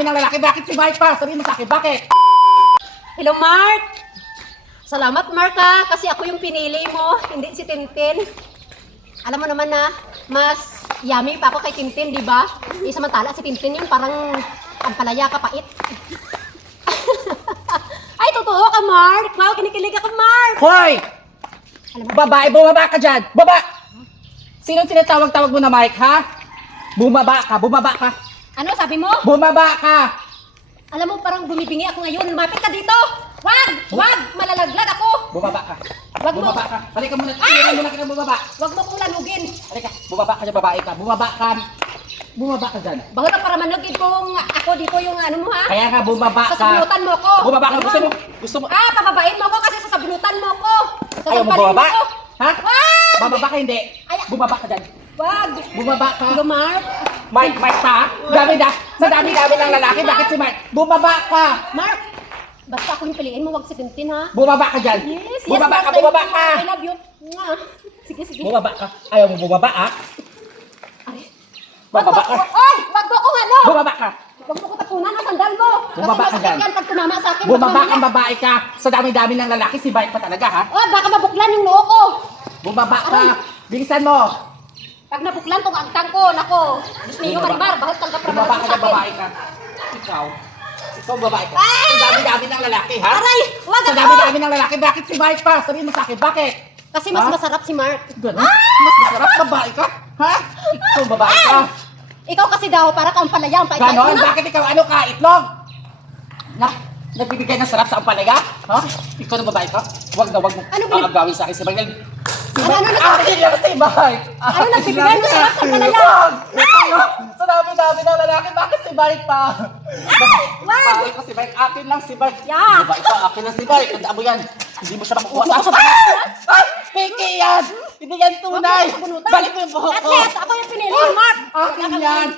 dami ng lalaki. Bakit si Mike pa? Sabihin mo sa akin, bakit? Hello, Mark! Salamat, Mark, ha, kasi ako yung pinili mo, hindi si Tintin. Alam mo naman na, mas yummy pa ako kay Tintin, di ba? Samantala si Tintin yung parang ang palaya kapait. Ay, totoo ka, Mark! Wow, kinikilig ako, Mark! Hoy! Alam mo, Babae, bumaba ka dyan! Baba! Sino tinatawag-tawag mo na Mike, ha? Bumaba ka, bumaba ka! ano sabi mo? Bumaba ka! Alam mo, parang bumibingi ako ngayon. Mapit ka dito! Wag! Wag! Malalaglag ako! Bumaba ka! Wag mo! Bumaba ka! Halika muna! Tingnan muna kita bumaba! Wag mo kong lanugin! Halika! Bumaba ka dyan, babae ka! Bumaba ka! Bumaba ka dyan! Bago na para manugin kung ako dito yung ano mo, ha? Kaya nga, bumaba ka! Sasabunutan mo ko! Bumaba ka! Ano? Gusto mo? Ah, pababain mo ko kasi sasabunutan mo ko! Ayaw mo Sasampalin bumaba? ko. Ha? Wag! Bababa ka hindi! Ay. Bumaba ka dyan! Wag! Bumaba ka! Hello, Mark? Mike pa! Sa dami-dami ng lalaki, bakit si Mike? Bumaba ka! Mark! Basta ako yung piliin mo, wag si Tintin, ha? Bumaba ka dyan! Yes, Bumaba Mark, ka! Bumaba ka! I love you. Mwah. Sige, sige. Bumaba ka! Ayaw mo bumaba, ha? Ay. Bababa ka! Oy! Wag mo kung ano! Bumaba ka! Wag mo ko tapunan ang sandal mo! Bumaba ka Kasi dyan. masakit yan pag tumama sa akin. Bumaba baka kang mamaya. babae ka! Sa dami-dami ng lalaki, si Mike pa talaga, ha? Oh, baka mabuklan yung noo ko! Bumaba ka! Aray. Bilisan mo! Pag nabuklan tong agtang ko, nako! Diyos niyo, Marimar, bahal tanggap na Bumaba ka sa na akin. babae ka! Ikaw babae ka! Ah! Sa dami-dami ng lalaki, ha? Aray! Wag Sa ako! dami-dami ng lalaki, bakit si Mike pa? Sabihin mo sa akin, bakit? Kasi mas Ha? masarap si Mark. Ganun? Mas masarap babae ka? Ha? Ikaw babae ka? Ikaw kasi daw, para kang palaya, ang pait-pait mo Ganon? na. Bakit ikaw ano ka? Itlog? Nagbibigay ng sarap sa ampalaga? Ha? Ikaw na babae ka? Huwag mo Ano ba- aagawin sa akin si Mike. Ano Akin lang si Mike! Ano nagbibigay ng sarap sa ampalaya? Wag! Sa dami-dami ng lalaki, bakit si Mike pa? Wag! Bakit ko si Mike? Akin lang si Mike. Yeah. Babae ka, akin lang si Mike. Tandaan mo yan. Hindi mo siya makukuha Huwag mo sa ko akin. Ay! Piki yan! Hindi yan tunay! Huwag mo ko sabunutan. Balik mo yung buhok At ko! least, ako yung pinili, Mark. Akin yan!